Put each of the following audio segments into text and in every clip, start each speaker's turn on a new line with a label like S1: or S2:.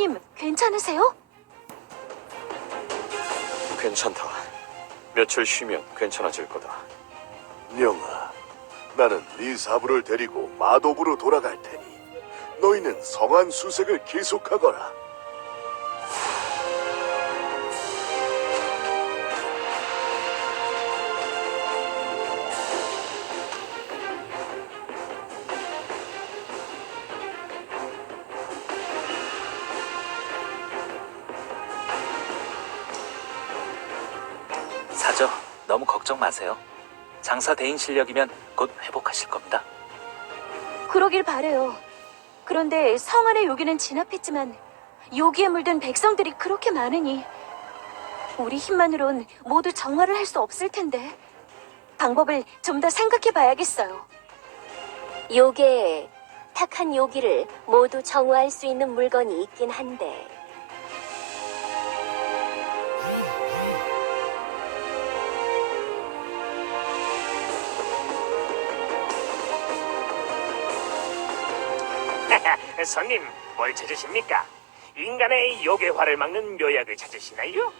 S1: 교수님 괜찮으세요?
S2: 괜찮다. 며칠 쉬면 괜찮아질 거다.
S3: 명아, 나는 리사부를 데리고 마도부로 돌아갈 테니 너희는 성안 수색을 계속하거라.
S4: 사저, 너무 걱정 마세요. 장사 대인 실력이면 곧 회복하실 겁니다.
S1: 그러길 바래요. 그런데 성 안의 요기는 진압했지만 요기에 물든 백성들이 그렇게 많으니 우리 힘만으론 모두 정화를 할 수 없을 텐데 방법을 좀 더 생각해 봐야겠어요.
S5: 요괴에 탁한 요기를 모두 정화할 수 있는 물건이 있긴 한데
S6: 손님, 뭘 찾으십니까? 인간의 요괴화를 막는 묘약을 찾으시나요?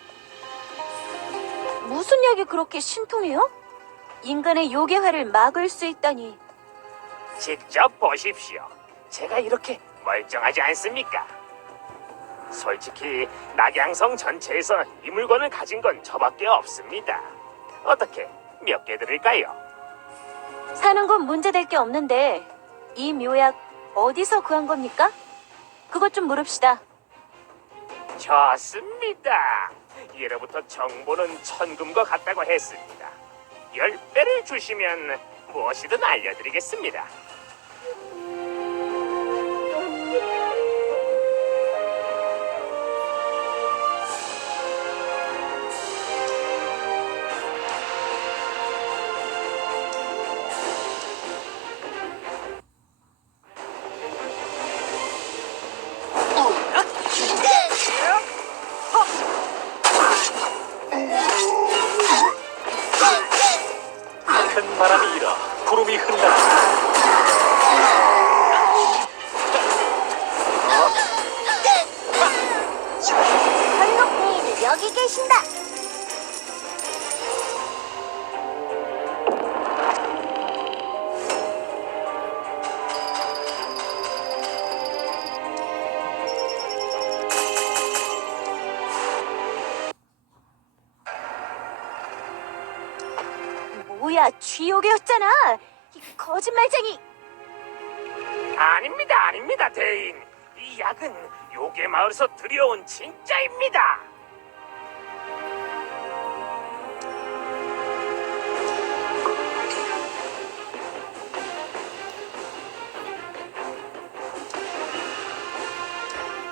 S1: 무슨 약이 그렇게 신통해요? 인간의 요괴화를 막을 수 있다니
S6: 직접 보십시오. 제가 이렇게 멀쩡하지 않습니까? 솔직히 낙양성 전체에서 이 물건을 가진 건 저밖에 없습니다. 어떻게 몇 개 드릴까요?
S1: 사는 건 문제될 게 없는데 이 묘약 어디서 구한 겁니까? 그것 좀 물읍시다.
S6: 좋습니다. 예로부터 정보는 천금과 같다고 했습니다. 열 배를 주시면 무엇이든 알려드리겠습니다.
S4: 바람이 일어 구름이 흔들
S1: 뭐야 쥐요괴였잖아. 이 거짓말쟁이.
S6: 아닙니다, 아닙니다, 대인. 이 약은 요괴 마을에서 들여온 진짜입니다.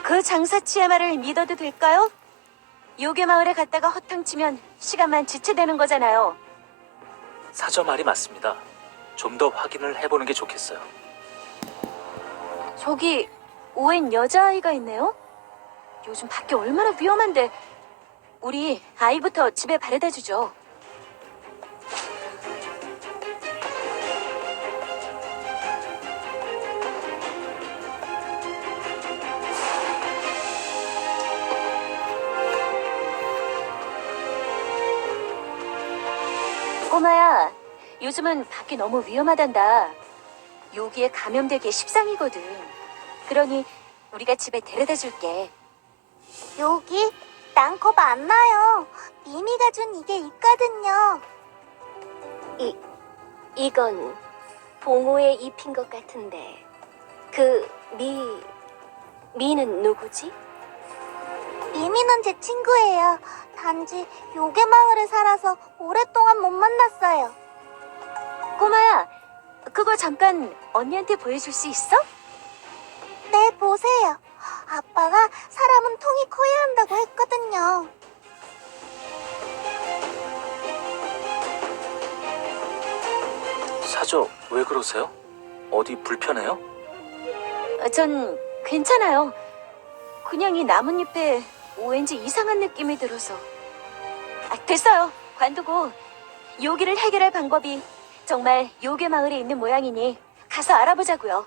S1: 그 장사치의 말을 믿어도 될까요? 요괴 마을에 갔다가 허탕치면 시간만 지체되는 거잖아요.
S4: 사저 말이 맞습니다. 좀 더 확인을 해보는 게 좋겠어요.
S1: 저기 오웬 여자아이가 있네요. 요즘 밖에 얼마나 위험한데 우리 아이부터 집에 바래다 주죠. 꼬마야, 요즘은 밖이 너무 위험하단다. 여기에 감염되기 십상이거든. 그러니 우리가 집에 데려다 줄게.
S5: 여기 난 겁 안 나요. 미미가 준 이게 있거든요. 이 이건 봉호에 입힌 것 같은데 그 미 미는 누구지? 미미는 제 친구예요. 단지 요괴 마을에 살아서 오랫동안 못 만났어요.
S1: 꼬마야, 그거 잠깐 언니한테 보여줄 수 있어?
S5: 네, 보세요. 아빠가 사람은 통이 커야 한다고 했거든요.
S4: 사저, 왜 그러세요? 어디 불편해요?
S1: 어, 전 괜찮아요. 그냥 이 나뭇잎에 왠지 이상한 느낌이 들어서. 아, 됐어요. 관두고 요기를 해결할 방법이 정말 요괴 마을에 있는 모양이니 가서 알아보자고요.